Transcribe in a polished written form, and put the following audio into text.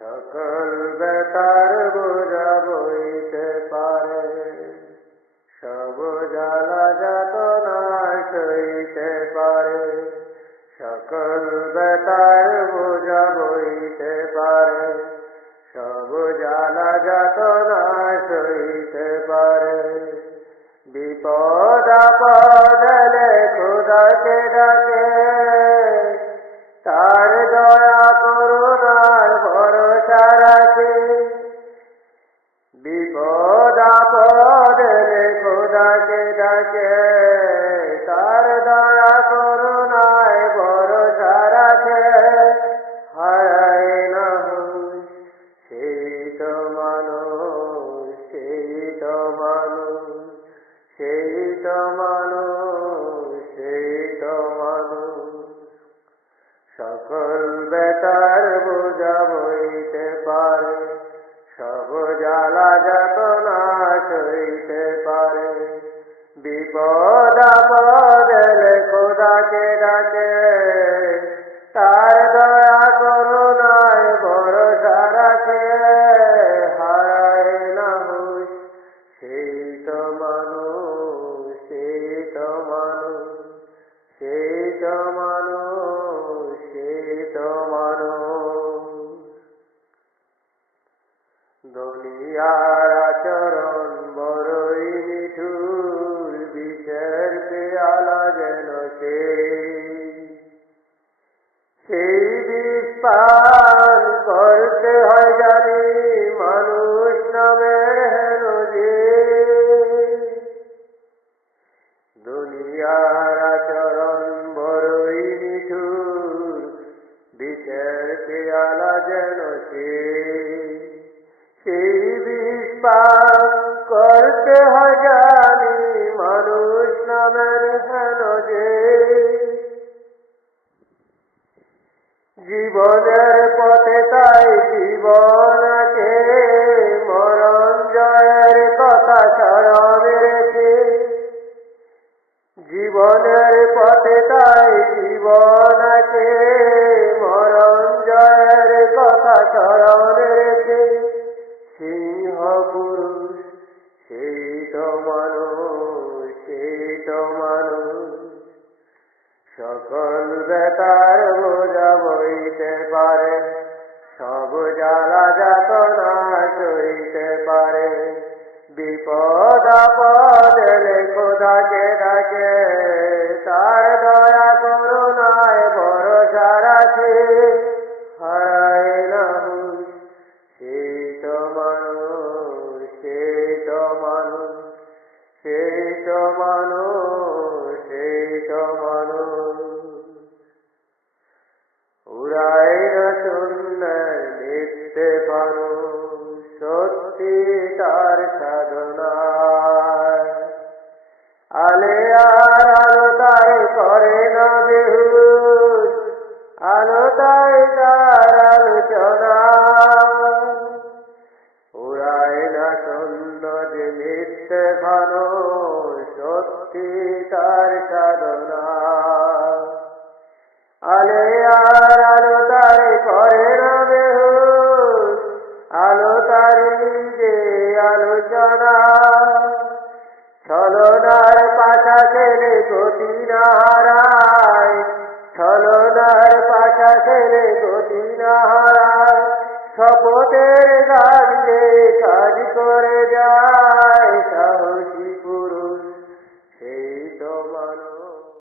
সকল বেতার বোঝা বইতে পারে, সব জ্বালা যাতনা সইতে পারে। সকল বেতার বোঝা বইতে পারে, সব জ্বালা যাতনা সইতে পারে। বিপদ আপদ এলে খোদাকে ডাকে, তার দয়া করুণার ভরসা রাখে। বিপদ আপদ এলে খোদাকে ডাকে, তার দয়া করুণায় ভরসা রাখে। হারায় না হুঁশ সেই তো মানুষ, সেই তো মানুষ, সেই তো মানুষ, সেই তো মানুষ। সকল বেতার বোঝা বইতে পারে, সব জ্বালা যাতনা সইতে পারে। বিপদ আপদ এলে খোদাকে ডাকে, তার দয়া করুণায় ভরসা রাখে। হারায় না হুঁশ সেই তো মানুষ, সেই তো মানুষ, সেই তো মানুষ, সেই তো মানুষ। দুনিয়ার আচরণ বড়ই নিঠুর, বিষের পেয়ালা যেন সেই বিষ পান করতে হয় জানি মানুষ নামের হেন যে। দুনিয়ার আচরণ বড়ই নিঠুর, বিষের পেয়ালা যেন সেই বিষ পান করতে হয় জানি মানুষ নামের হেন যে। জীবনের পথে তাই জীবন আছে, মরণ জয়ের কথা স্মরণ রেখে। জীবনের পথে তাই জীবন আছে, মরণ জয়ের কথা স্মরণ রেখে। সিংহ পুরুষ সেই তো মানুষ, সেই তো মানুষ। সকল বেতার বোঝা বইতে পারে, সব জ্বালা যাতনা সইতে পারে। বিপদ আপদ এলে খোদাকে ডাকে, তার দয়া করুণায় ভরসা রাখে। হারায় না হুঁশ সেই তো মানুষ, সেই তো মানুষ, সেই তো মানুষ, সেই তো মানুষ। উড়ায় না শূন্যের মিথ্যে মানুষ, সত্যি তার সাধনায়। আলে আর আলো তাই করে না বেহুশ, আলো তাই তার আলোচনা। উড়ায় না শূন্য যে মিথ্যে মানুষ, সত্যি তার সাধনা। আলে আর আলো তাই করে না বেহুশ, আলো তারি যে আলোচনা। ছলনার পাশা ছেলে গতি না হারায়, ছলনার পাশা ছেলে গতি না হারায়। শপথের গান যে